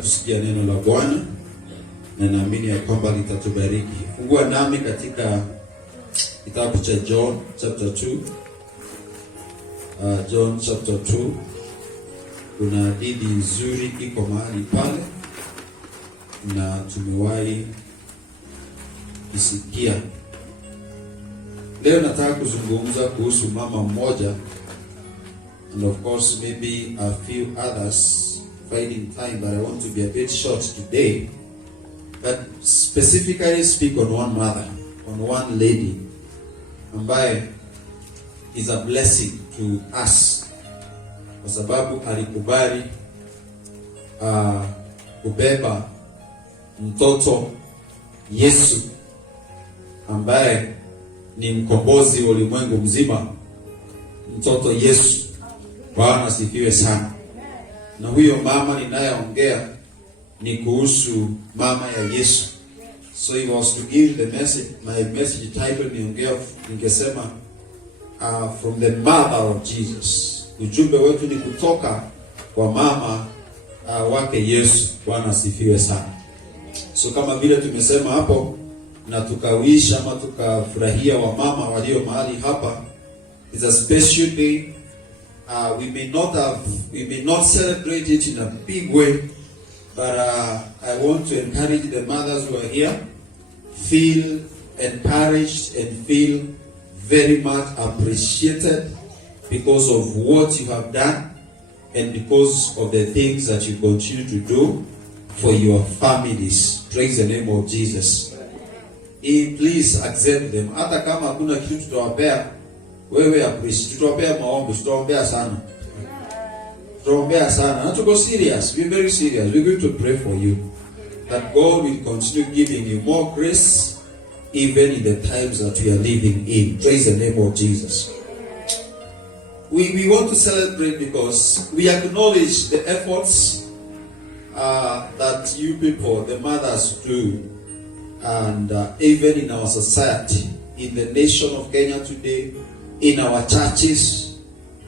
Tusikia neno la Bwana na naamini ya kwamba litatubariki. Fungua nami katika kitabu cha John chapter 2. John chapter 2. Kuna hadithi nzuri iko mahali pale na tumewahi isikia. Leo nataka kuzungumza kuhusu mama mmoja, and of course maybe a few others finding time, but I want to be a bit short today. But specifically speak on one mother, on one lady, ambaye is a blessing to us, kwa sababu alikubali kubeba mtoto Yesu ambaye ni mkombozi wa ulimwengu mzima. Mtoto Yesu, Bwana asifiwe sana. Na huyo mama ninayeongea ni kuhusu mama ya Yesu. So if I was to give the message, my message title ningesema from the mother of Jesus. Ujumbe wetu ni kutoka kwa mama wake Yesu. Bwana asifiwe sana. So kama vile tumesema hapo na tukawisha ama tukafurahia wamama walio mahali hapa, it's a special day. We may not celebrate it in a big way, but I want to encourage the mothers who are here. Feel encouraged and feel very much appreciated because of what you have done and because of the things that you continue to do for your families. Praise the name of Jesus. Please accept them. Hata kama hakuna kitu tutawapea, wewe appreciate. Tutawapea maombi, tutaombea sana. Tutaombea sana. Na tuko serious. We're very serious. We're going to pray for you, that God will continue giving you more grace even in the times that we are living in. Praise the name of Jesus. We want to celebrate because we acknowledge the efforts that you people, the mothers, do. And even in our society, in the nation of Kenya today, in our churches,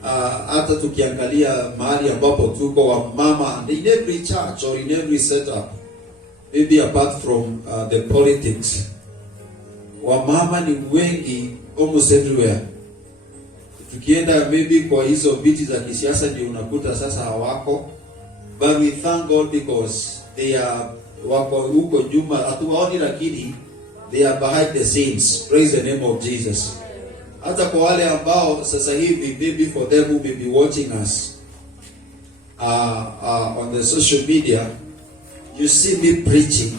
hata tukiangalia mahali ambapo tuko wa mama, and in every church or in every setup, maybe apart from the politics, wa mama ni wengi almost everywhere. Tukienda maybe kwa hizo viti za kisiasa ndio unakuta sasa hawako, but we thank God because they are wako huko nyuma, hatuwaoni lakini they are behind the scenes. Praise the name of Jesus. Hata kwa wale ambao sasa hivi, maybe for them who may be watching us on the social media, you see me preaching,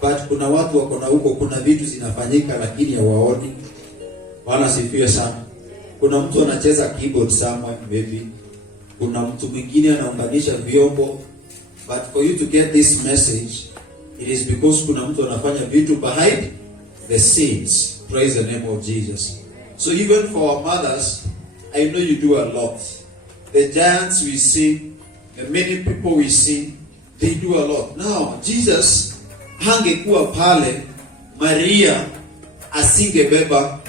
but kuna watu wako na huko, kuna vitu zinafanyika lakini hawaoni. Bwana sifiwe sana. Kuna mtu anacheza keyboard somewhere maybe. Kuna mtu mwingine anaunganisha vyombo. But for you to get this message, it is because kuna mtu anafanya vitu behind the scenes. Praise the name of Jesus. So even for our mothers, I know you do a lot. The giants we see, the many people we see, they do a lot. Now, Jesus hangekuwa pale, Maria asingebeba.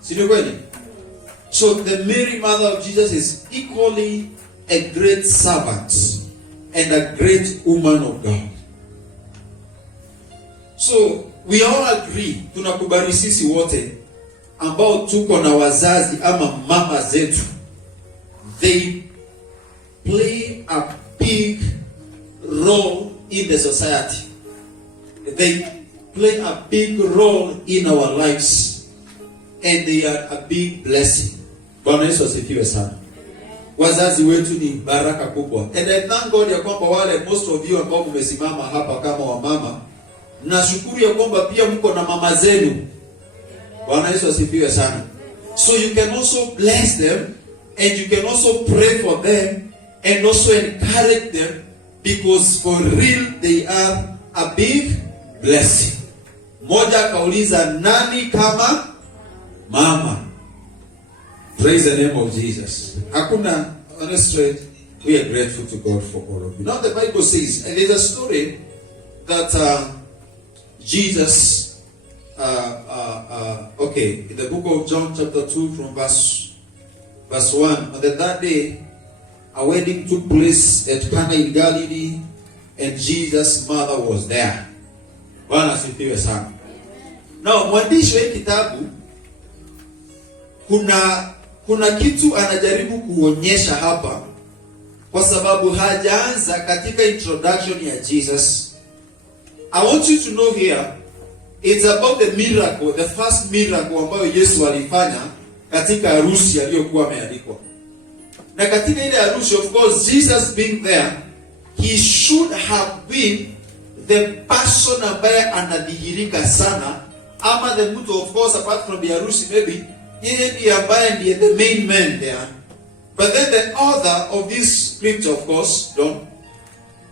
Si ni kweli? So the Mary mother of Jesus is equally a great servant and a great woman of God. So we all agree, tunakubali sisi wote ambao tuko na wazazi ama mama zetu, they play a big role in the society. They play a big role in our lives, and they are a big blessing. Bwana Yesu asifiwe sana. Wazazi wetu ni baraka kubwa. And I thank God ya kwamba wale most of you ambao mmesimama hapa kama wamama, nashukuru ya kwamba pia mko na mama zenu. Bwana Yesu asifiwe sana. So you can also bless them, and you can also pray for them, and also encourage them, because for real they are a big blessing. Moja kauliza, nani kama mama? Praise the name of Jesus. Hakuna, honestly, we are grateful to God for all of you. Now the Bible says, and there's a story that Jesus, okay, in the book of John chapter 2 from verse 1, on the third day, a wedding took place at Cana in Galilee, and Jesus' mother was there. Bwana asifiwe sana. Now, mwandishi wa kitabu kuna kitu anajaribu kuonyesha hapa, kwa sababu hajaanza katika introduction ya Jesus. I want you to know here, it's about the miracle, the first miracle ambayo Yesu alifanya katika harusi aliyokuwa amealikwa. Na katika ile harusi, of course, Jesus being there, he should have been the person ambaye anadhihirika sana, ama the mtu, of course, apart from the harusi, maybe yeye ndiye ambaye ndiye the main man there. But then the author of this scripture, of course,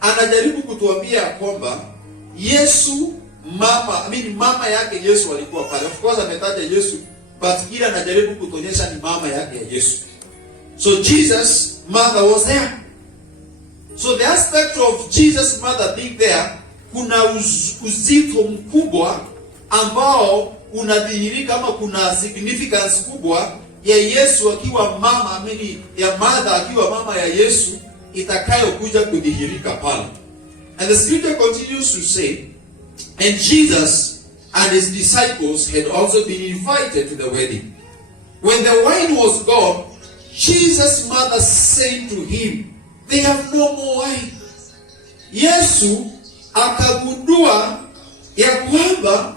anajaribu kutuambia kwamba Yesu mama yake Yesu alikuwa pale. Of course ametaja Yesu, but kila anajaribu kutuonyesha ni mama yake ya Yesu. So Jesus' mother was there. So the aspect of Jesus' mother being there, kuna uzito mkubwa ambao unadhihirika, ama kuna significance kubwa ya Yesu akiwa mama, ya mother akiwa mama ya Yesu, itakayokuja kudhihirika pale. And the scripture continues to say, and Jesus and his disciples had also been invited to the wedding. When the wine was gone, Jesus' mother said to him, they have no more wine. Yesu akagundua ya kwamba,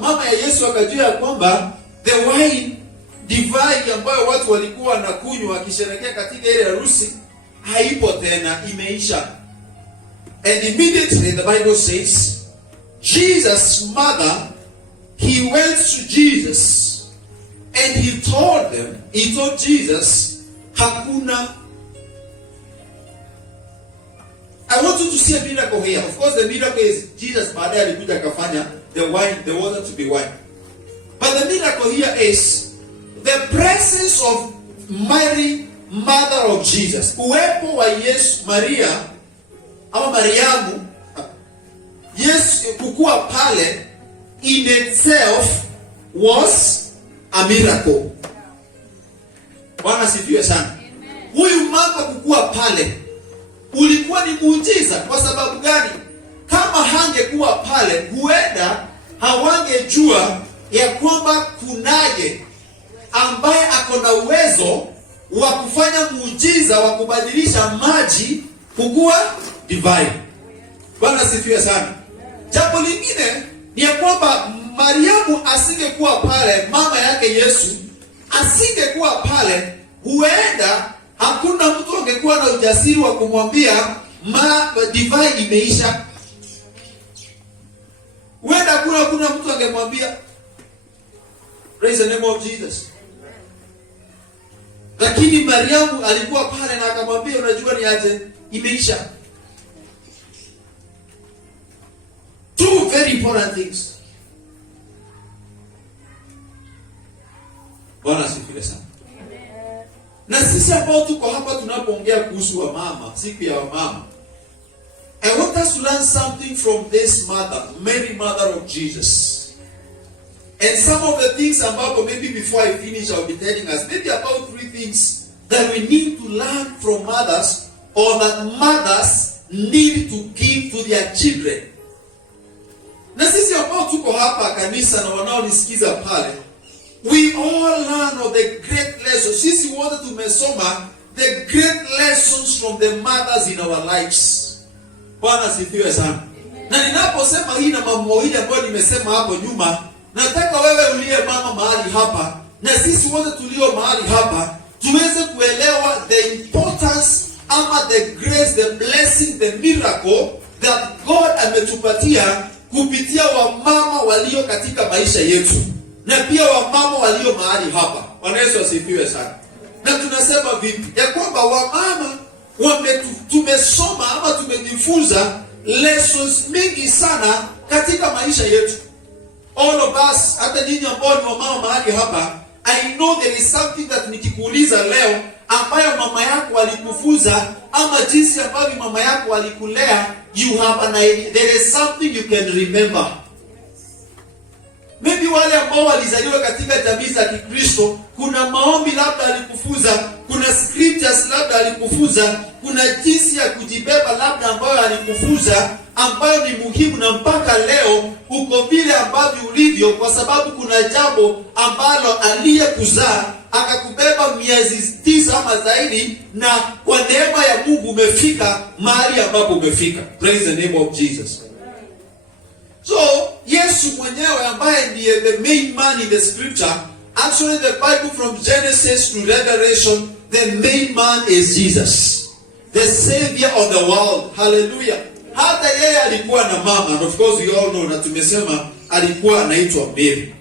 mama ya Yesu akajua ya kwamba the wine, divai ambayo watu walikuwa na kunywa wakisherehekea katika ile harusi, haipo tena, imeisha. And immediately the Bible says, Jesus' mother, he went to Jesus and he told Jesus, hakuna. I want you to see a miracle here. Of course, the miracle is Jesus baadaye alikuja akafanya the water to be wine. But the miracle here is the presence of Mary, mother of Jesus. Uwepo wa Yesu, Maria ama Mariamu, Yesu kukua pale in itself was a miracle. Bwana sifiwe sana. Huyu mama kukua pale ulikuwa ni muujiza. Kwa sababu gani? Kama hangekuwa pale, huenda hawangejua ya kwamba kunaye ambaye ako na uwezo wa kufanya muujiza wa kubadilisha maji kukuwa divine. Bwana sifiwe sana. Jambo lingine ni ya kwamba Mariamu asingekuwa pale, mama yake Yesu asingekuwa pale, huenda hakuna mtu angekuwa na ujasiri wa kumwambia divai imeisha. Huenda hakuna mtu angemwambia. Praise the name of Jesus. Lakini Mariamu alikuwa pale na akamwambia, unajua ni aje, imeisha. Two very important things. Bwana sifiwe sana. Na sisi ambao tuko hapa tunapoongea kuhusu wamama, siku ya wamama, I want us to learn something from this mother, Mary, mother of Jesus. And some of the things about, maybe before I finish, I'll be telling us maybe about 3 things that we need to learn from mothers, or that mothers need to give to their children. Na sisi ambao tuko hapa kanisa na wanaonisikiza pale, we all learn of the great lessons. Sisi wote tumesoma the great lessons from the mothers in our lives. Bwana sifiwe sana. Na ninaposema hii na mambo hili ambayo nimesema hapo nyuma, nataka wewe uliye mama mahali hapa na sisi wote tulio mahali hapa tuweze kuelewa the importance, ama the grace, the blessing, the miracle that God ametupatia kupitia wamama walio katika maisha yetu, na pia wamama walio mahali hapa. Bwana Yesu asifiwe sana. Na tunasema vipi? Ya kwamba wamama tumesoma ama tumejifunza lessons mingi sana katika maisha yetu. All of us, hata nyinyi ambao ni wamama mahali hapa, I know there is something that nikikuuliza leo ambayo mama yako alikufunza, ama jinsi ambavyo mama yako alikulea, you have an idea. There is something you can remember. Maybe wale ambao walizaliwa katika jamii za Kikristo, kuna maombi labda alikufunza, kuna scriptures labda alikufunza, kuna jinsi ya kujibeba labda ambayo alikufunza, ambayo ni muhimu, na mpaka leo uko vile ambavyo ulivyo, kwa sababu kuna jambo ambalo aliyekuzaa akakubeba miezi 9 ama zaidi, na kwa neema ya Mungu umefika mahali ambapo umefika. Praise the name of Jesus. So Yesu mwenyewe ambaye ndiye the main man in the scripture, actually the Bible from Genesis to Revelation, the main man is Jesus, the savior of the world. Hallelujah. Hata yeye alikuwa na mama, and of course we all know, na tumesema alikuwa anaitwa Mary.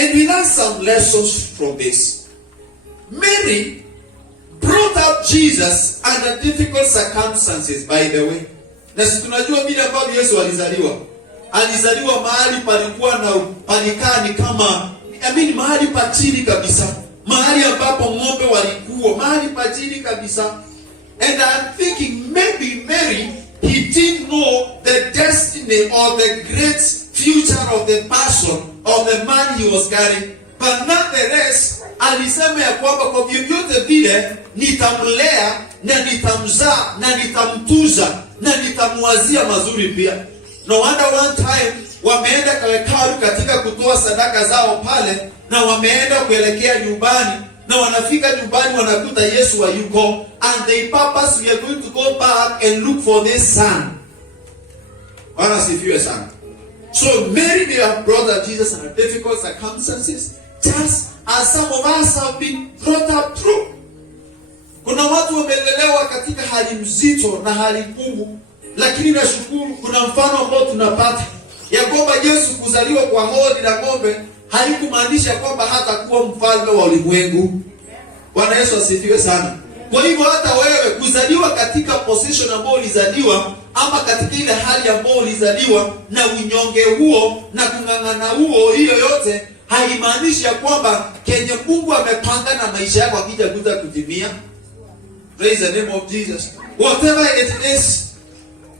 And we learn some lessons from this. Mary brought up Jesus under difficult circumstances, by the way. Na sisi tunajua vile ambavyo Yesu alizaliwa. Alizaliwa mahali palikuwa na palikaa ni kama, mahali pa chini kabisa. Mahali ambapo ng'ombe walikuwa, mahali pa chini kabisa. And I'm thinking maybe Mary, he didn't know the destiny or the great future of the person, of the man he was carrying. But nonetheless, alisema ya kwamba kwa vyovyote vile nitamlea na nitamzaa na nitamtuza na nitamwazia mazuri pia. No wonder one time wameenda kwa hekalu katika kutoa sadaka zao pale, na wameenda kuelekea nyumbani, na wanafika nyumbani wanakuta Yesu hayuko, and they purpose, we are going to go back and look for this son. Bwana sifiwe sana. So Mary may have brought up Jesus under difficult circumstances, just as some of us have been brought up through. Kuna watu wamelelewa katika hali mzito na hali ngumu, lakini nashukuru kuna mfano ambao tunapata ya kwamba Yesu kuzaliwa kwa hori la ng'ombe haikumaanisha kwamba hatakuwa mfalme wa ulimwengu. Bwana Yesu asifiwe sana. Kwa hivyo hata wewe kuzaliwa katika position ambayo ulizaliwa, ama katika ile hali ambayo ulizaliwa, na unyonge huo na kung'ang'ana huo, hiyo yote haimaanishi ya kwamba kenye Mungu amepanga na maisha yako akija kuja kutimia. Praise the name of Jesus. Whatever it is,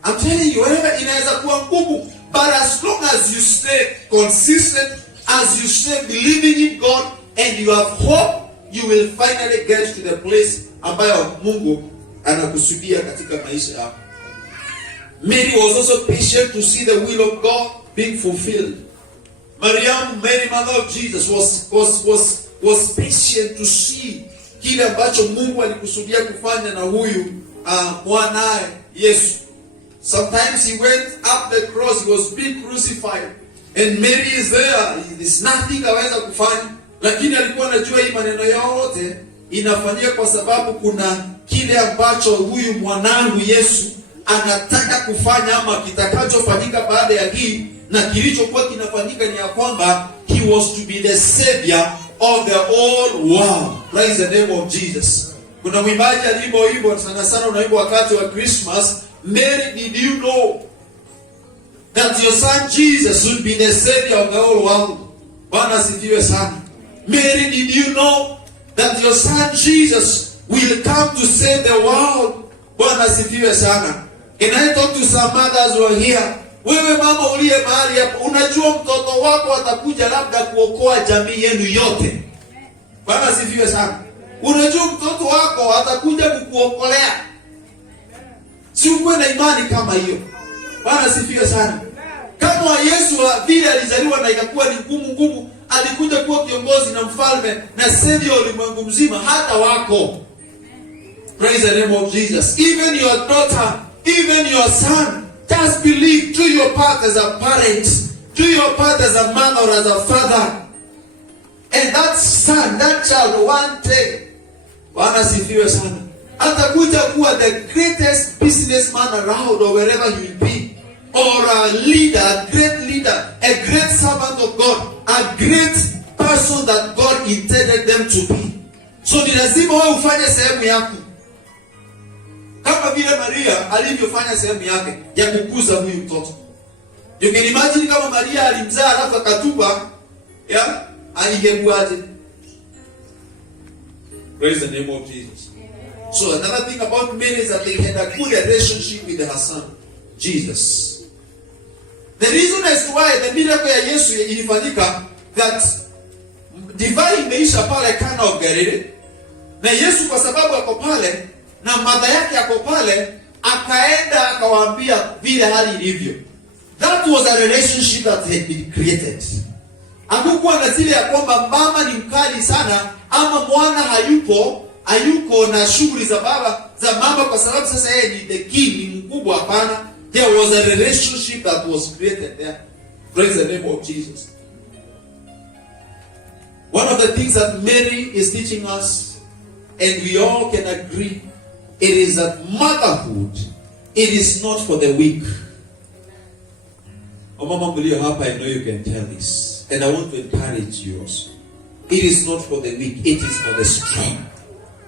I'm telling you, whatever inaweza kuwa ngumu, but as long as you stay consistent, as you stay believing in God and you have hope, you will finally get to the place ambayo Mungu anakusudia katika maisha yako. Mary was also patient to see the will of God being fulfilled. Mary, mother of Jesus, was patient to see kile ambacho Mungu alikusudia kufanya na huyu mwanae Yesu. Sometimes he went up the cross, he was being crucified, and Mary is there. There's nothing aweza kufanya, lakini alikuwa anajua hii maneno yote inafanyika kwa sababu kuna kile ambacho huyu mwanangu Yesu anataka kufanya, ama kitakachofanyika baada ya hii, na kilichokuwa kinafanyika ni ya kwamba he was to be the savior of the whole world. Praise the name of Jesus. Kuna mwimbaji aliimba sana unaimba wakati wa Christmas, Mary, did you know that your son Jesus will be the savior of the whole world? Bwana asifiwe sana. Mary, did you know that your son Jesus will come to save the world? Bwana asifiwe sana. Can I talk to some mothers who are here? Wewe mama uliye mahali hapa, unajua mtoto wako atakuja labda kuokoa jamii yenu yote. Bwana asifiwe sana. Unajua mtoto wako atakuja kukuokolea. Si uwe na imani kama hiyo. Bwana asifiwe sana. Kama Yesu vile alizaliwa na ikakuwa ni ngumu, alikuja kuwa kiongozi na mfalme na savior ulimwengu mzima, hata wako. Praise the name of Jesus. Even your daughter, even your son, just believe, do your part as a parent, do your part as a mother or as a father. And that son, that child, one day, Bwana sifiwe sana, atakuja kuwa the greatest businessman around or wherever he will be, or a leader, a great leader, a great servant of God, a great person that God intended them to be. So ni lazima wewe ufanye sehemu yako, kama vile Maria alivyofanya sehemu yake ya kukuza huyu mtoto. You can imagine kama Maria alimzaa alafu akatupa, angekuaje? Praise the name of Jesus. So another thing about Mary is that they had a good relationship with her son, Jesus. The reason as to why the miracle ya Yesu ilifanyika that divai imeisha pale Kana of Galilee, na Yesu kwa sababu ako pale na mada yake ako pale, akaenda akawaambia vile hali ilivyo. That was a relationship that had been created. Hakukuwa na zile ya kwamba mama ni mkali sana ama mwana hayuko na shughuli za baba za mama kwa sababu sasa yeye ni the king, ni mkubwa. Hapana. There was a relationship that was created there. Praise the name of Jesus. One of the things that Mary is teaching us, and we all can agree, it is that motherhood, it is not for the weak. Oh, Mama Mulio Hapa, I know you can tell this, and I want to encourage you also. It is not for the weak, it is for the strong.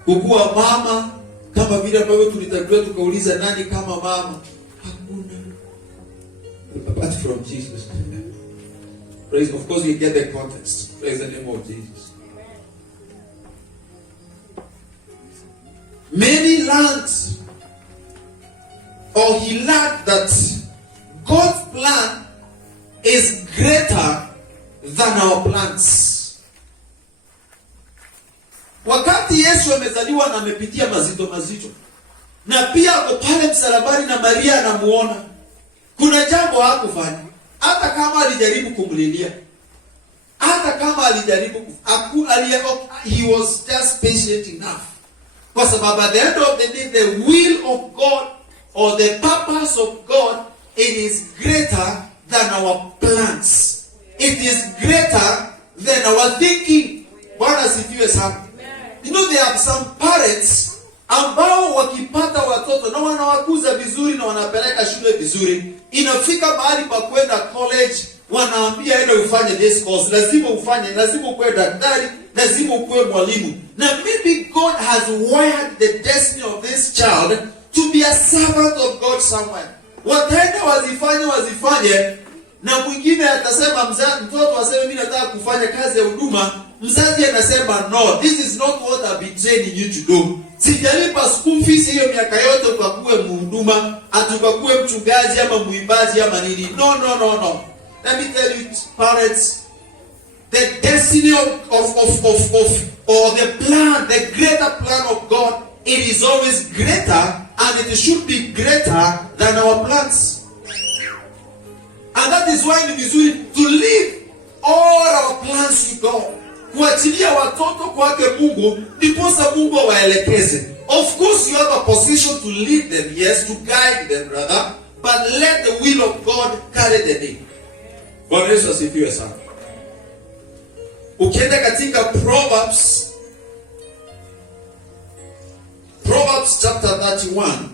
Kukua mama, kama vile ambavyo tulitakiwa tukauliza nani kama mama? Hakuna. Apart from Jesus. Praise, of course, you get the context. Praise the name of Jesus. Many learned, or he learned that God's plan is greater than our plans. Wakati Yesu amezaliwa na amepitia mazito, na pia ako pale msalabani na Maria anamuona, kuna jambo hakufanya. Hata kama alijaribu kumlilia, hata kama alijaribu he was just patient enough. Kwa sababu at the end of the day, the will of God or the purpose of God, it is greater than our plans. It is greater than our thinking. Bwana sifiwe sana. You know, there are some parents ambao wakipata watoto na wanawakuza vizuri na wanapeleka shule vizuri, inafika mahali pa kwenda college, wanaambia enda ufanye this course, lazima ufanye, lazima ukuwe daktari, lazima ukuwe mwalimu. Na maybe God has wired the destiny of this child to be a servant of God somewhere. Wataenda wazifanye, na mwingine atasema mtoto aseme mimi nataka kufanya kazi ya huduma, mzazi anasema no, this is not what I've been training you to do. Sijalipa school fees hiyo miaka yote ukakuwe mhuduma, atukakuwe mchungaji ama muimbaji ama nini. No. Let me tell you, parents, the destiny or the plan, the greater plan of God, it is always greater, and it should be greater than our plans. And that is why it is vizuri to leave all our plans to God. Kuachilia watoto kwake Mungu, ndiposa Mungu awaelekeze. Of course you have a position to lead them, yes, to guide them rather, but let the will of God carry the day. Bwana Yesu asifiwe sana. Ukienda katika Proverbs chapter 31.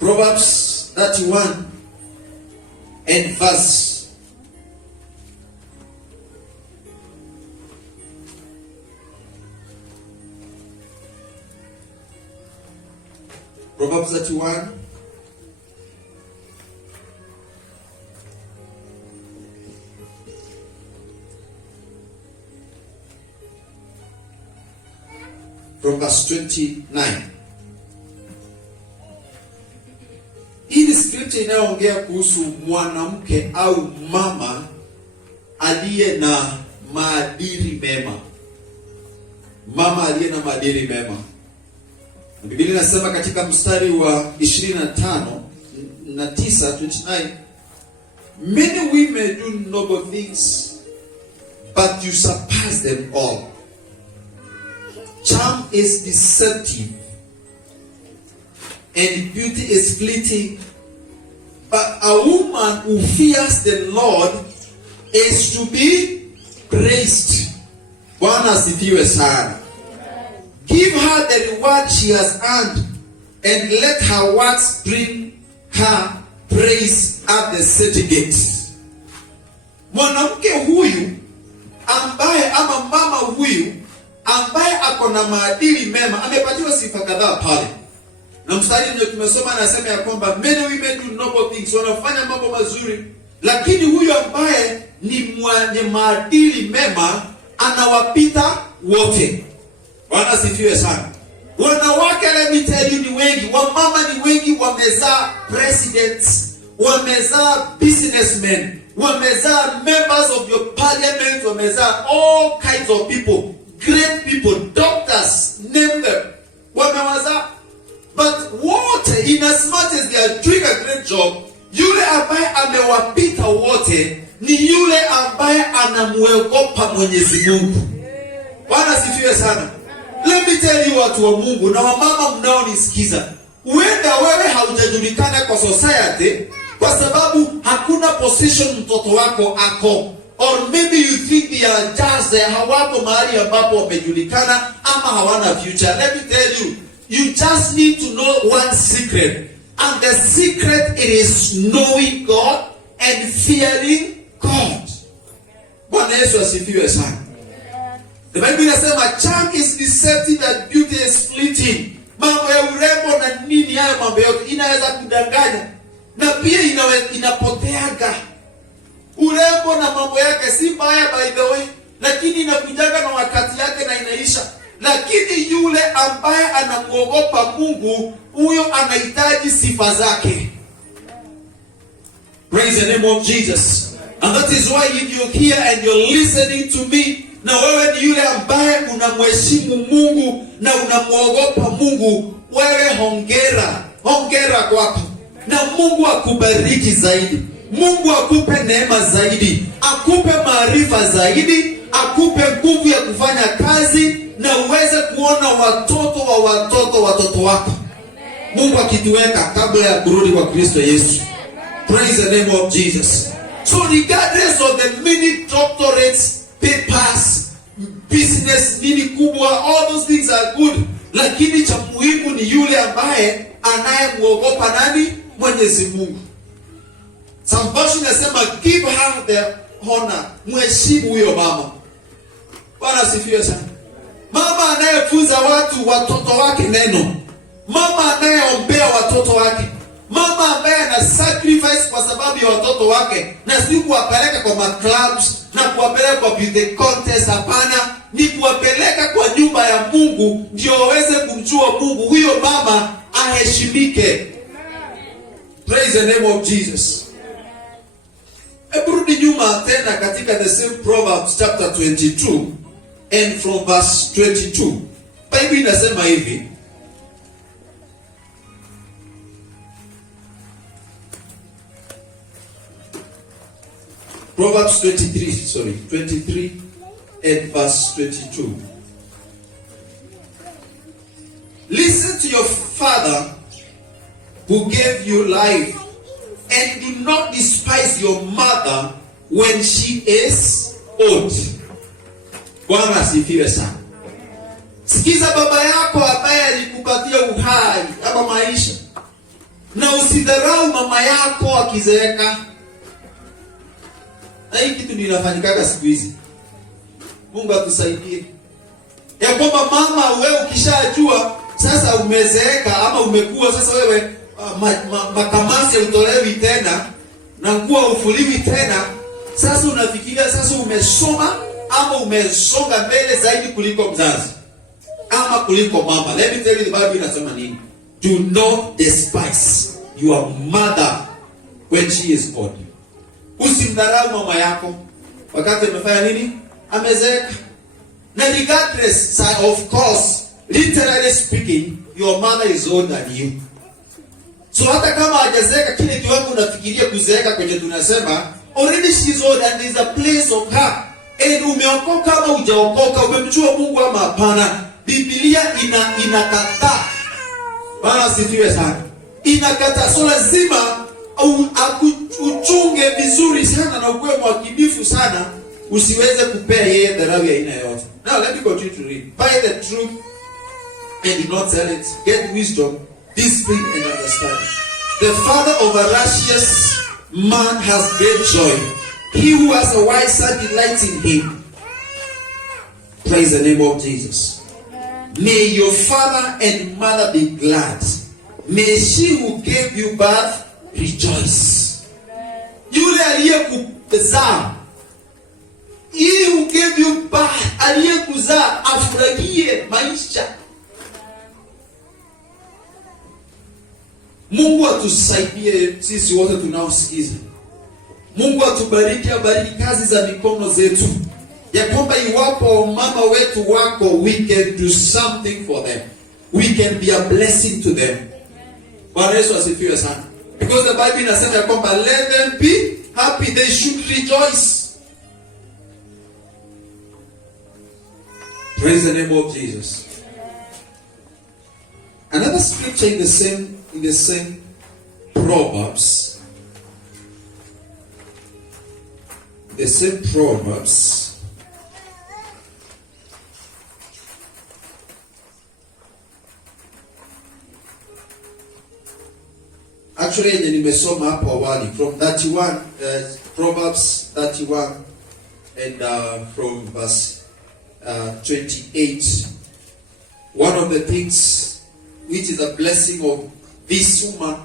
Proverbs 31 and verse 31 from verse 29. Hii ni scripture inayoongea kuhusu mwanamke au mama aliye na maadili mema. Mama aliye na maadili mema. Biblia inasema katika mstari wa 25 na 29, many women do noble things, but you surpass them all. Charm is deceptive, and beauty is fleeting, but a woman who fears the Lord is to be praised. Bwana asifiwe sana. Give her the reward she has earned, and let her works bring her praise at the city gate. Mwanamke huyu ambaye ama mama huyu ambaye ako na maadili mema amepatiwa sifa kadhaa pale. Na mstari ndio tumesoma anasema ya kwamba many women do noble things, wanafanya mambo mazuri, lakini huyu ambaye ni mwenye maadili mema anawapita wote. Bwana sifiwe sana. Wanawake, let me tell you, ni wengi, wamama ni wengi, wamezaa presidents, wamezaa businessmen, wamezaa members of your parliament, wamezaa all kinds of people, great people, doctors, name them, wamewazaa. But wote, in as much as they are doing a great job, yule ambaye amewapita wote ni yule ambaye anamuogopa Mwenyezi Mungu. Bwana sifiwe sana. Let me tell you, watu wa Mungu na wamama mnaonisikiza, huenda wewe haujajulikana kwa society kwa sababu hakuna position mtoto wako ako, or maybe you think they are just hawako mahali ambapo wamejulikana ama hawana future. Let me tell you, you just need to know one secret, and the secret it is knowing God and fearing God. Bwana Yesu asifiwe sana. The Bible inasema charm is deceptive and beauty is fleeting. Mambo ya urembo na nini, hayo mambo yote inaweza kudanganya na pia inapoteaga. Urembo na mambo yake si mbaya by the way, lakini inakujaga na wakati yake na inaisha. Lakini yule ambaye anamuogopa Mungu, huyo anahitaji sifa zake. Praise the name of Jesus. And that is why if you're here and you're listening to me, na wewe ni yule ambaye unamheshimu Mungu na unamuogopa Mungu, wewe hongera. Hongera kwako. Na Mungu akubariki zaidi. Mungu akupe neema zaidi. Akupe maarifa zaidi. Akupe nguvu ya kufanya kazi na uweze kuona watoto wako. Mungu akituweka kabla ya kurudi kwa Kristo Yesu. Praise the name of Jesus. So regardless of the many doctorates, papers, business, nini kubwa, all those things are good. Lakini cha muhimu ni yule ambaye anayemuogopa nani? Mwenyezi Mungu. Some version nasema give her the honor. Mheshimu huyo mama. Bwana sifiwe sana. Mama anayefunza watoto wake neno. Mama anayeombea watoto wake. Mama ambaye ana sacrifice kwa sababu ya watoto wake, na si kuwapeleka kwa clubs na kuwapeleka kwa beauty contest. Hapana, ni kuwapeleka kwa nyumba ya Mungu ndio waweze kumjua Mungu. Huyo mama aheshimike. Praise the name of Jesus. Rudi nyuma tena katika the same Proverbs chapter 22 and from verse 22. Bible inasema hivi. Proverbs 23 and verse 22. Listen to your father who gave you life, and do not despise your mother when she is old. Bwana asifiwe sana. Sikiza baba yako ambaye alikupatia uhai ama maisha, na usidharau mama yako akizeeka. Na hii kitu ninafanyikaga siku hizi. Mungu atusaidie. Ya kwamba mama, wewe ukishajua sasa umezeeka ama umekuwa sasa wewe makamasi utolewi tena na nguo ufuliwi tena, sasa unafikiria sasa umesoma ama umesonga mbele zaidi kuliko mzazi ama kuliko mama. Let me tell you, the Bible inasema nini? Do not despise your mother when she is old. Usimdharau mama yako wakati amefanya nini? Amezeeka. Na regardless, of course, literally speaking, your mother is older than you. So hata kama hajazeeka kile kiwango unafikiria kuzeeka kwenye tunasema, already she's old and there's a place of her. And umeokoka ama hujaokoka, umemjua Mungu ama hapana, Biblia inakataa. Bwana sifiwe sana. Inakataa. So lazima uchunge vizuri sana na ukuwe mwakinifu sana, usiweze kupea yeye dharau ya aina yote. Now let me continue to read. Buy the truth and do not sell it. Get wisdom, discipline and understanding. The father of a righteous man has great joy. He who has a wise son delights in him. Praise the name of Jesus. May your father and mother be glad. May she who gave you birth rejoice. Yule aliyekuzaa, he who gave you birth, aliyekuzaa afurahie maisha. Mungu atusaidie sisi wote tunaosikiza. Mungu atubariki, abariki kazi za mikono zetu, ya kwamba iwapo mama wetu wako, we can do something for them, we can be a blessing to them. Bwana Yesu asifiwe sana. Because the Bible inasema ya kwamba let them be happy, they should rejoice. Praise the name of Jesus. Another scripture in the same Proverbs. The same Proverbs. Actually, yenye nimesoma hapo awali from 31, Proverbs 31 and from verse 28. One of the things which is a blessing of this woman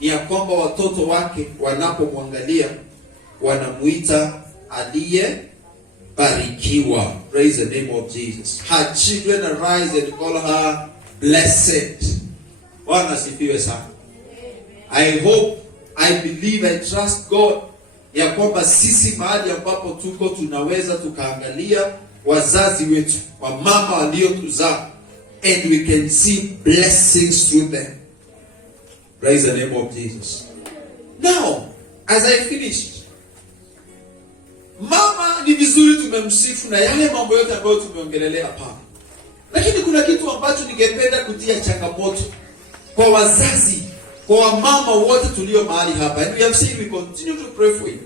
ni ya kwamba watoto wake wanapomwangalia wanamuita aliyebarikiwa. Praise the name of Jesus. Her children arise and call her blessed. Bwana asifiwe sana. I hope, I believe, I trust God ya kwamba sisi mahali ambapo tuko tunaweza tukaangalia wazazi wetu, wamama waliotuzaa, and we can see blessings through them. Praise the name of Jesus. Now, as I finished, mama ni vizuri tumemsifu na yale mambo yote ambayo tumeongelelea hapa. Lakini kuna kitu ambacho ningependa kutia changamoto kwa wazazi, kwa wamama wote tulio mahali hapa. And we have seen, we continue to pray for you.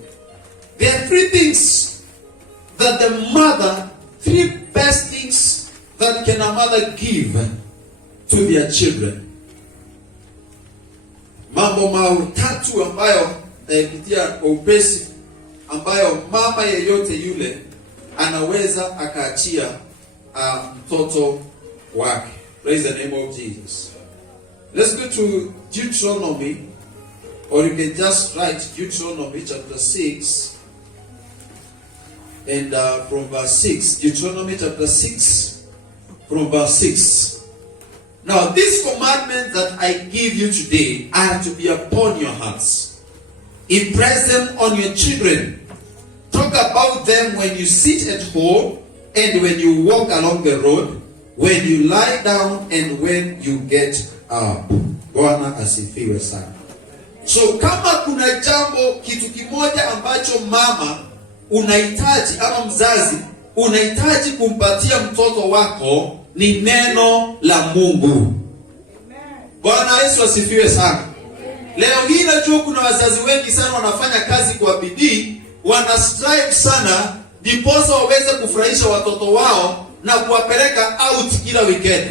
There are three things that the mother, three best things that can a mother give to their children. Mambo matatu ambayo pitia kwa upesi ambayo mama yeyote yule anaweza akaachia mtoto wake. Praise the name of Jesus. Let's go to Deuteronomy, or you can just write Deuteronomy chapter 6 and from verse 6. Deuteronomy chapter 6 from verse 6. Now, these commandments that I give you today are to be upon your hearts. Impress them on your children. Talk about them when you sit at home and when you walk along the road, when you lie down and when you get up. Bwana asifiwe sana. So kama kuna jambo, kitu kimoja ambacho mama unahitaji ama mzazi unahitaji kumpatia mtoto wako ni neno la Mungu. Bwana Yesu asifiwe sana. Leo hii najua kuna wazazi wengi sana wanafanya kazi kwa bidii, wana strive sana ndiposa waweze kufurahisha watoto wao na kuwapeleka out kila weekend,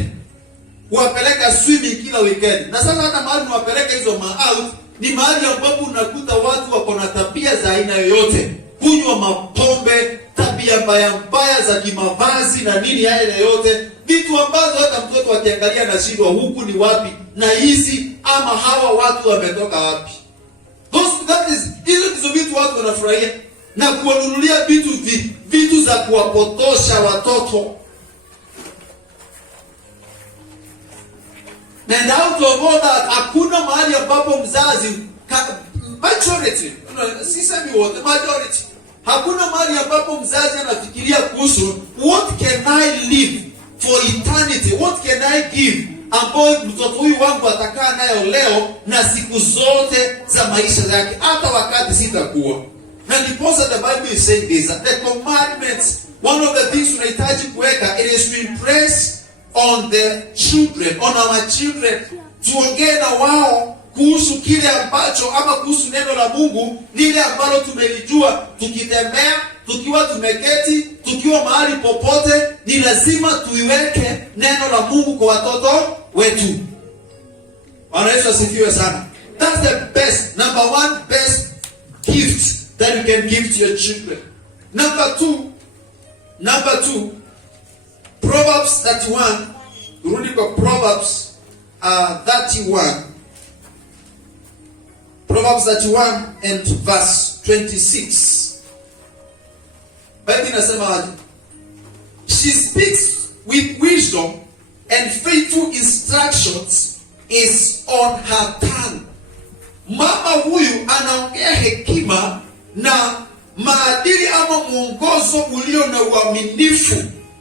kuwapeleka swimming kila weekend. Na sasa hata mahali unawapeleka hizo out ni mahali ambapo unakuta watu wako na tabia za aina yoyote, kunywa mapombe, tabia mbaya za kimavazi na nini haya yote, vitu ambazo hata mtoto akiangalia na shindwa huku ni wapi na hizi ama hawa watu wametoka wapi. Hizo ndizo vitu watu wanafurahia na kuwanunulia vitu za kuwapotosha watoto. And out of all that, hakuna mahali ambapo mzazi majority, sisemi wote, majority, hakuna mahali ambapo mzazi anafikiria kuhusu what can I live for eternity, what can I give ambayo mtoto huyu wangu atakaa nayo leo na siku zote za maisha yake, hata wakati sitakuwa. Na ndiposa the Bible is saying this, that the commandments, one of the things tunahitaji kuweka, it is to impress on the children, on our children. Tuongee na wao kuhusu kile ambacho ama kuhusu neno la Mungu, lile ambalo tumelijua tukitembea, tukiwa tumeketi, tukiwa mahali popote, ni lazima tuiweke neno la Mungu kwa watoto wetu. Bwana Yesu asifiwe sana. That's the best, number one best gift that you can give to your children. Number two, Proverbs 31, turudi kwa Proverbs 31. Proverbs 31 and verse 26. Bible inasema, she speaks with wisdom and faithful instructions is on her tongue. Mama huyu anaongea hekima na maadili ama mwongozo ulio na uaminifu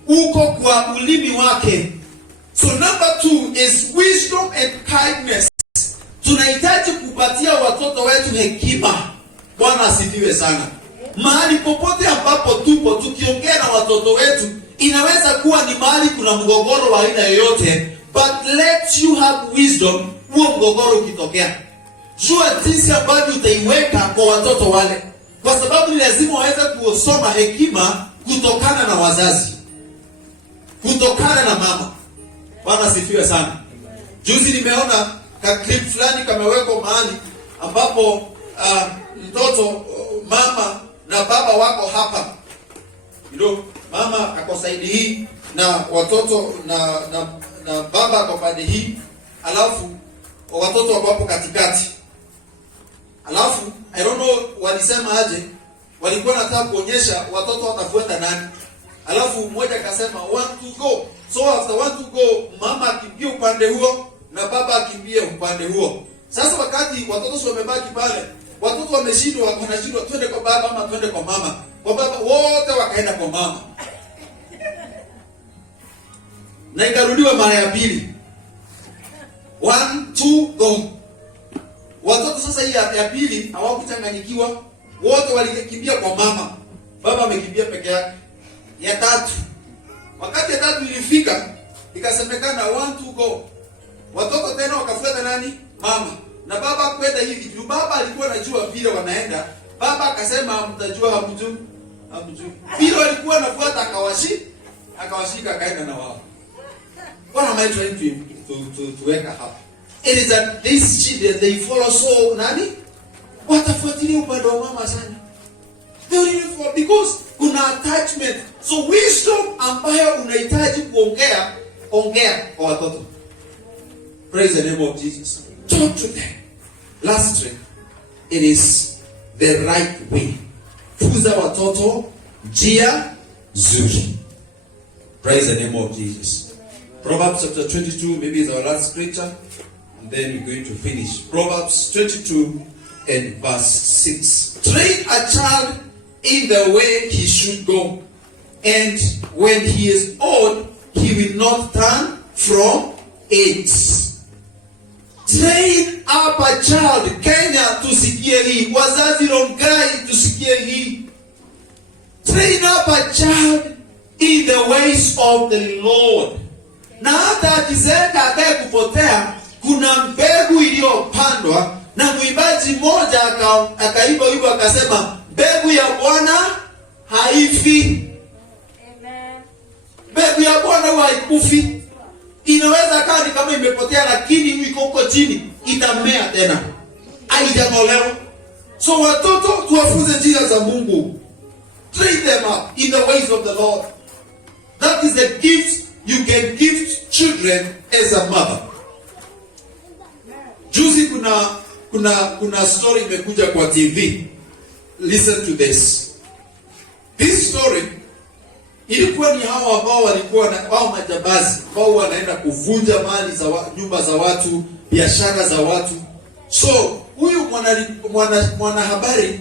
uko kwa ulimi wake. So number 2 is wisdom and kindness. Tunahitaji kupatia watoto wetu hekima. Bwana asifiwe sana. Mahali popote ambapo tupo tukiongea na watoto wetu, inaweza kuwa ni mahali kuna mgogoro wa aina yoyote, but let you have wisdom. Huo mgogoro ukitokea, jua jinsi ambavyo utaiweka kwa watoto wale, kwa sababu ni lazima waweze kusoma hekima kutokana na wazazi, kutokana na mama. Bwana asifiwe sana. Juzi nimeona ka clip fulani kamewekwa mahali ambapo mtoto, mama na baba wako hapa. Mama ako side hii na watoto na baba kwa pande hii, alafu watoto wako hapo katikati. Alafu I don't know walisema aje, walikuwa nataka kuonyesha watoto watafuata nani. Alafu mmoja akasema want to go. So after want to go, mama akimbia upande huo na baba akimbia upande huo. Sasa wakati watoto wamebaki pale, watoto wameshindwa, wanashindwa twende kwa baba ama twende kwa mama. Kwa baba wote wakaenda kwa mama. Na ikarudiwa mara ya pili. 1 2 go. Watoto sasa hii ya pili hawakuchanganyikiwa, wote walikimbia kwa mama. Baba amekimbia peke yake. Ya tatu, wakati ya tatu ilifika, ikasemekana 1 2 go. Watoto tena wakafuata nani? Mama. Na baba kwenda hivi. Baba alikuwa anajua vile wanaenda. Baba akasema mtajua hamjui. Vile walikuwa wanafuata akawashika akaenda na wao. What am I trying to wake up? It is that these children, they follow so nani? Watafuatilia upande wa mama sana. They will follow because kuna attachment. So wisdom ambayo unahitaji kuongea, ongea kwa watoto. Praise the name of Jesus. Talk to them. Lastly, it is the right way. Funza watoto njia nzuri. Praise the name of Jesus. Proverbs chapter 22, maybe is our last scripture, and then we're going to finish. Proverbs 22 and verse 6. Train a child in the way he should go, and when he is old, he will not turn from it. Train up a child. Kenya tusikie hii. Wazazi Rongai tusikie hii. Train up a child in the ways of the Lord. Na hata akizeeka akae kupotea, kuna mbegu iliyopandwa, na mwimbaji mmoja akaimba hivyo akasema, mbegu ya Bwana haifi. Amen. Mbegu ya Bwana haikufi. Inaweza kaa ni kama imepotea, lakini iko huko chini, itamea tena. Haijang'olewa. So watoto tuwafunze njia za Mungu. Train them up in the ways of the Lord. That is the gift you can give children as a mother. Juzi kuna story imekuja kwa TV. Listen to this. This story ilikuwa ni hao ambao walikuwa na wao majambazi ambao wanaenda kuvunja mali za nyumba za watu, biashara za watu. So huyu mwanahabari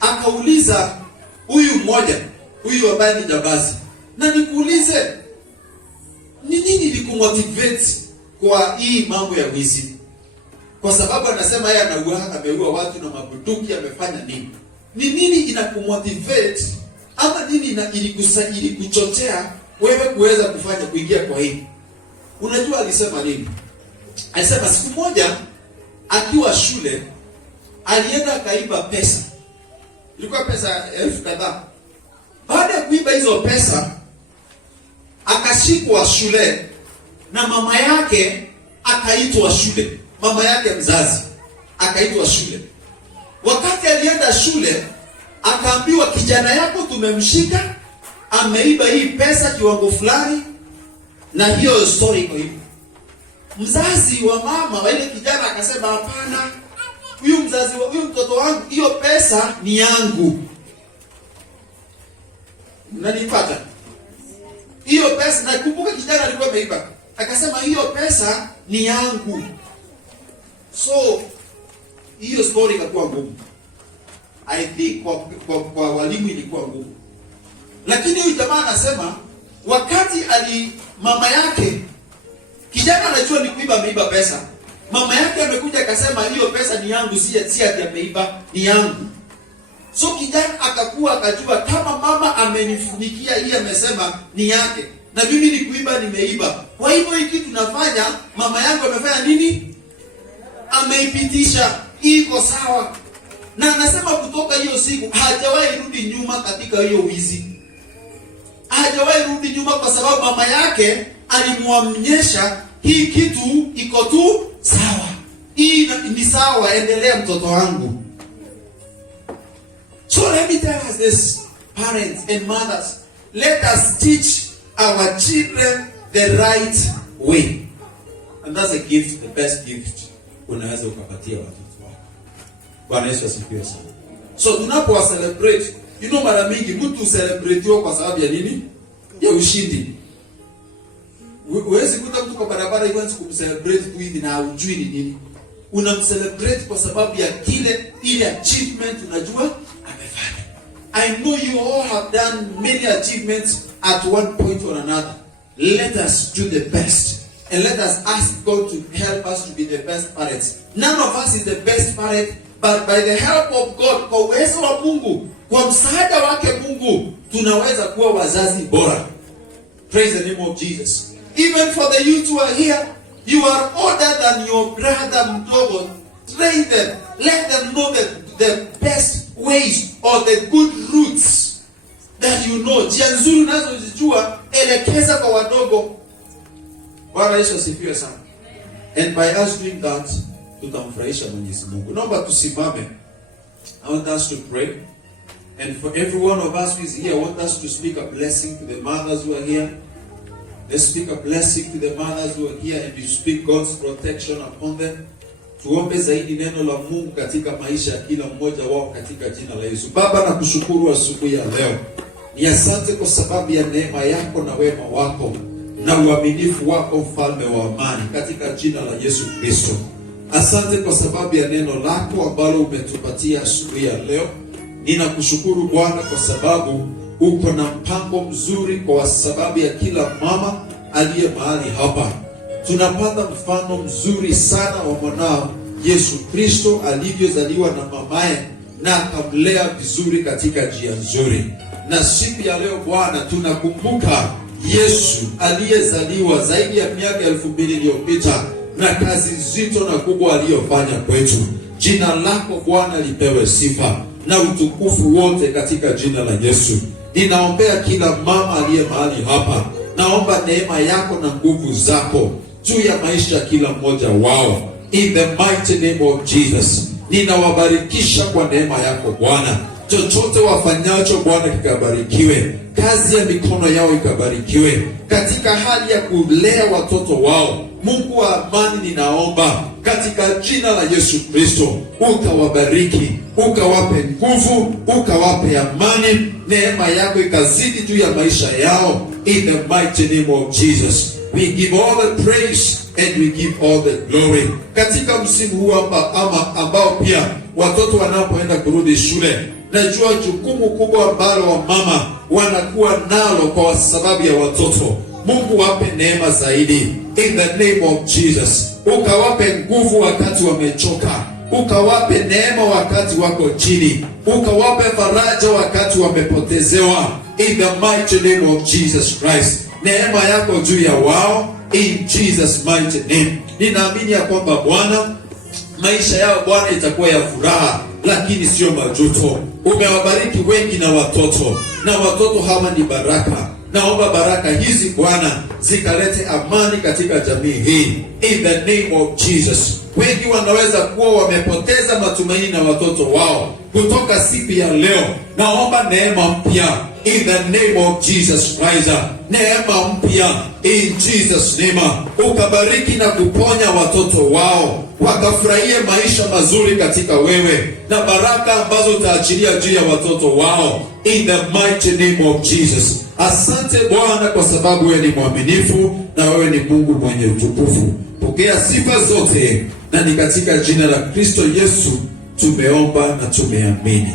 akauliza huyu mmoja, huyu ambaye ni jambazi, na nikuulize, ni nini likumotivate kwa hii mambo ya wizi? Kwa sababu anasema yeye ameua watu na mabunduki, amefanya nini? Ni nini inakumotivate ama nini ili kuchochea wewe kuweza kufanya kuingia kwa hii? Unajua alisema nini? Alisema siku moja akiwa shule alienda akaiba pesa. Ilikuwa pesa 1000 kadhaa. Baada ya kuiba hizo pesa akashikwa shule na mama yake akaitwa shule. Mama yake mzazi akaitwa shule. Wakati alienda shule akaambiwa, kijana yako tumemshika, ameiba hii pesa kiwango fulani, na hiyo story iko hivi. Mzazi wa mama wa ile kijana akasema, hapana, huyu mtoto wangu, hiyo pesa ni yangu. Unanipata? Hiyo pesa, na kumbuka kijana alikuwa ameiba. Akasema hiyo pesa ni yangu. So hiyo story ikakuwa ngumu. I think kwa walimu ilikuwa ngumu. Lakini huyu jamaa anasema wakati mama yake, kijana anajua ni kuiba, ameiba pesa. Mama yake amekuja akasema hiyo pesa ni yangu, si ati ameiba, ni yangu. So kijana akakuwa akajua kama mama amenifunikia hii, amesema ni yake, na mimi ni kuiba, nimeiba. Kwa hivyo hiki tunafanya, mama yangu amefanya nini? Ameipitisha, iko sawa. Na anasema kutoka hiyo siku hajawahi rudi nyuma katika hiyo wizi. Hajawahi rudi nyuma kwa sababu mama yake alimwonyesha hii kitu iko tu sawa. Hii ni sawa, endelea mtoto wangu. So let me tell us this, parents and mothers, let us teach our children the right way. And that's a gift, the best gift unaweza ukapatia watoto wako. Bwana Yesu asifiwe sana. So tunapo celebrate, mara mingi mtu celebrate kwa sababu ya nini? Ya ushindi. Huwezi kuta mtu kwa barabara iwanzi kumcelebrate tu hivi na hujui ni nini. Unamcelebrate kwa sababu ya ile achievement unajua amefanya. I know you all have done many achievements at one point or another. Let us do the best. And let us ask God to help us to be the best parents. None of us is the best parent, but by the help of God, kwa uwezo wa Mungu, kwa msaada wake Mungu, tunaweza kuwa wazazi bora. Praise the name of Jesus. Even for the youth who are here, you are older than your brother mdogo. Train them. Let them know the best ways or the good routes that you know. Njia nzuri unazozijua, elekeza kwa wadogo. Bwana Yesu asifiwe sana. And by us doing that, tutamfurahisha Mwenyezi Mungu. Naomba tusimame. I want us to pray. And for every one of us who is here, I want us to speak a blessing to the mothers who are here. Let's speak a blessing to the mothers who are here, and you speak God's protection upon them. Tuombe zaidi neno la Mungu katika maisha ya kila mmoja wao katika jina la Yesu. Baba, nakushukuru asubuhi ya leo. Ni asante kwa sababu ya neema yako na wema wako na uaminifu wako, mfalme wa amani, katika jina la Yesu Kristo. Asante kwa sababu ya neno lako ambalo umetupatia asubuhi ya leo. Ninakushukuru Bwana kwa sababu uko na mpango mzuri kwa sababu ya kila mama aliye mahali hapa. Tunapata mfano mzuri sana wa mwanao Yesu Kristo alivyozaliwa na mamaye na akamlea vizuri katika njia nzuri. Na siku ya leo Bwana, tunakumbuka Yesu aliyezaliwa zaidi ya miaka 2000 iliyopita na kazi nzito na kubwa aliyofanya kwetu. Jina lako Bwana lipewe sifa na utukufu wote katika jina la Yesu. Ninaombea kila mama aliye mahali hapa. Naomba neema yako na nguvu zako juu ya maisha ya kila mmoja wao. In the mighty name of Jesus. Ninawabarikisha kwa neema yako Bwana. Chochote wafanyacho Bwana kikabarikiwe. Kazi ya mikono yao ikabarikiwe. Katika hali ya kulea watoto wao, Mungu wa amani, ninaomba katika jina la Yesu Kristo, ukawabariki, ukawape nguvu, ukawape amani, neema yako ikazidi juu ya maisha yao. In the mighty name of Jesus, we give all the praise and we give all the glory. Katika msimu huu ambao pia watoto wanapoenda kurudi shule, najua jukumu kubwa ambalo wamama wanakuwa nalo kwa sababu ya watoto. Mungu wape neema zaidi. In the name of Jesus, ukawape nguvu wakati wamechoka, ukawape neema wakati wako chini, ukawape faraja wakati wamepotezewa. In the mighty name of Jesus Christ, neema yako juu ya wao. In Jesus mighty name, ninaamini ya kwamba Bwana, maisha yao Bwana itakuwa ya furaha, lakini sio majuto. Umewabariki wengi na watoto hawa ni baraka. Naomba baraka hizi Bwana zikalete amani katika jamii hii. In the name of Jesus. Wengi wanaweza kuwa wamepoteza matumaini na watoto wao kutoka siku ya leo. Naomba neema mpya. In the name of Jesus Christ. Neema mpya. In Jesus name. Ukabariki na kuponya watoto wao, wakafurahie maisha mazuri katika wewe, na baraka ambazo utaachilia juu ya watoto wao. In the mighty name of Jesus. Asante Bwana kwa sababu wewe ni mwaminifu na wewe ni Mungu mwenye utukufu. Pokea sifa zote, na ni katika jina la Kristo Yesu tumeomba na tumeamini.